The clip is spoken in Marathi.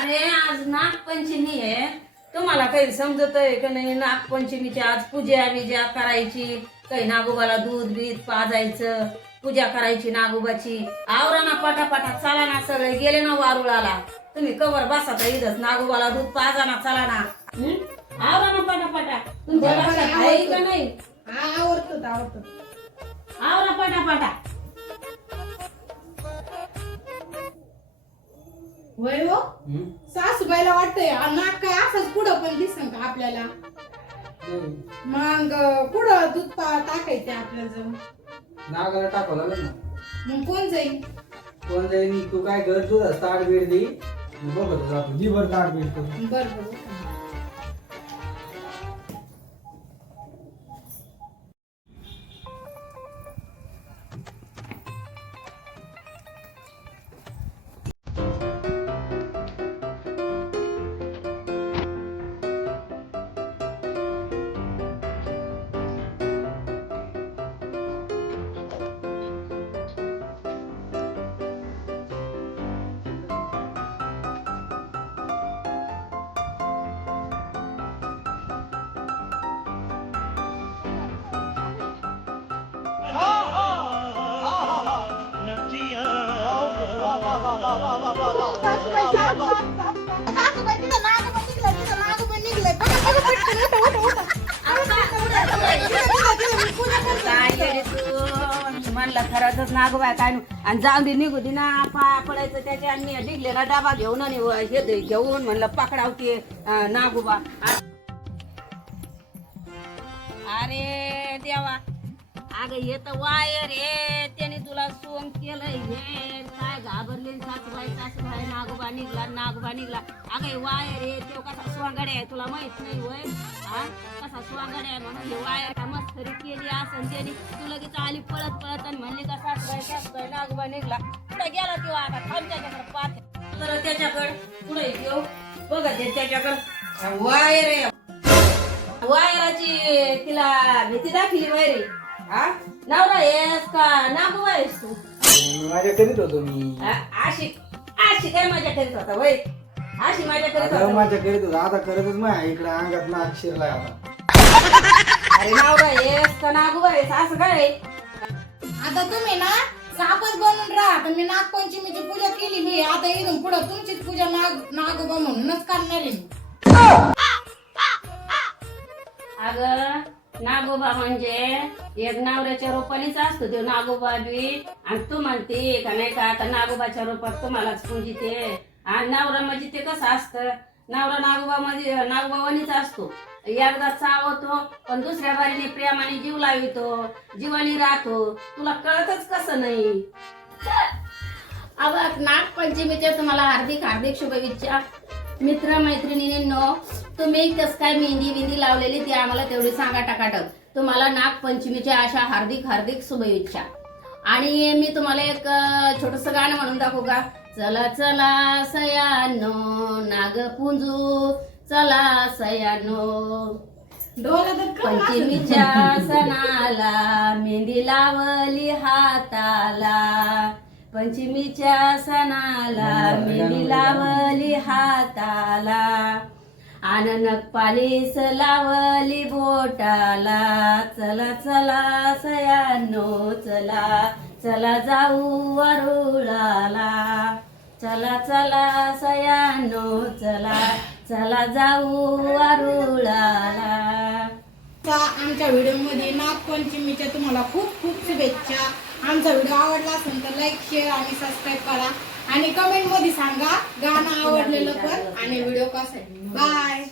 अरे आज नागपंचमी आहे. तुम्हाला काही समजत आहे का नाही? नागपंचमीची आज पूजा बिजा करायची. काही नागोबाला दूध बीध पाजायचं. पूजा करायची नागोबाची. आवरा ना पटापटा चला ना सगळे. गेले ना वारुळाला. तुम्ही कवर बसा तर इथंच नागोबाला दूध पाजा ना चला ना हं? आवरा ना पटापटा. तुमच्या लक्षात आहे का नाही? आवडतो आवडतो आवरा पटापटा. वय हो? सासूबाईला वाटतंय आ, नाक काय असंच पुढं पण दिसन का आपल्याला? मग अं, पुढं दूध पा टाकायचं आपल्या जवळ नागाला टाकावं लागेल ना? मग कोण जाईल कोण जाईल तू काय कर तुझा ताट बीड दे. बघत जातो दिवस ताट बीड करून. बर बर. म्हणलं खरंच नागोबाय काय आणि जाऊन दे निघू दे ना पाया पडायचं त्याच्या आणि डिगले ना डबा घेऊन आणि हे घेऊन म्हणलं पकडावते अं, नागोबा अरे देवा. अगं येत वायर हे सोंग केलंय हे. काय घाबरले सासूबाई सासूबाई नागोबा निघला नागोबा निघला. अगे वायर हे तो कसा स्वांगडे आहे तुला माहीत नाही वय हा? कसा स्वांगडे आहे म्हणून हे वायर का मस्करी केली असं त्याने. तू लगेच आली पळत पळत आणि म्हणली का सासूबाई सासूबाई नागोबा निघला. कुठं गेला तेव्हा आता? थांब त्याच्याकडे पाहते. तर त्याच्याकडे पुढे येऊ बघा ते त्याच्याकडे. वायर आहे. वायराची तिला भीती दाखली वायरे हा? नवरा येस का? नागू आहेस तू. माझ्या करीत होतो मी. अशी अशी काय मजा करीत होता वय? अशी मजा करीत आता होता. माझ्या करीत होतो. आता करतच नाही. इकडे अंगात नाक शिरलाय आता. अरे नवरा येस का? नागू आहेस. असं काय? आता तुम्ही ना सापच बनून राहा. आता मी नागपंचमीची पूजा केली मी. आता इथून पुढं तुमचीच पूजा नाग नागोबा म्हणूनच करणार आहे मी. अगं नागोबा म्हणजे एक नवऱ्याच्या रूपानेच असतो तो नागोबा बी. आणि तू म्हणते का नाही का आता नागोबाच्या रूपात तुम्हालाच पूजिते आणि नवरा म्हणजे ते कसं असतं? नवरा नागोबा म्हणजे, मध्ये नागोबावानीच असतो. एकदा चावतो पण दुसऱ्या बारीने प्रेमाने जीव लावितो जीवानी राहतो. तुला कळतच कसं नाही? अगं नागपंचमीच्या तुम्हाला हार्दिक हार्दिक शुभेच्छा. मित्र मैत्रिणींनो तुम्ही कस काय मेहंदी बिंदी लावलेली ती आम्हाला तेवढी सांगा टाकाटक. तुम्हाला नागपंचमीच्या अशा हार्दिक हार्दिक शुभेच्छा. आणि मी तुम्हाला एक छोटस गाणं म्हणून दाखवू का? चला चला सयानो नाग पुंजू चला सयानो. पंचमीच्या सणाला मेहंदी लावली हाताला. पंचमीच्या सणाला मेहंदी लावली हाताला. आननक पालिस लावली बोटाला. चला चला सयानो चला चला जाऊ वरुळाला चला चला सयानो चला चला जाऊ वरुळाला का आमच्या व्हिडिओमध्ये नागपंचमीच्या तुम्हाला खूप खूप शुभेच्छा. आमचा व्हिडिओ आवडला असेल तर लाईक शेअर आणि सबस्क्राईब करा. आणि कमेंटमध्ये सांगा गाणं आवडलेलं पण आणि व्हिडिओ कसा बाय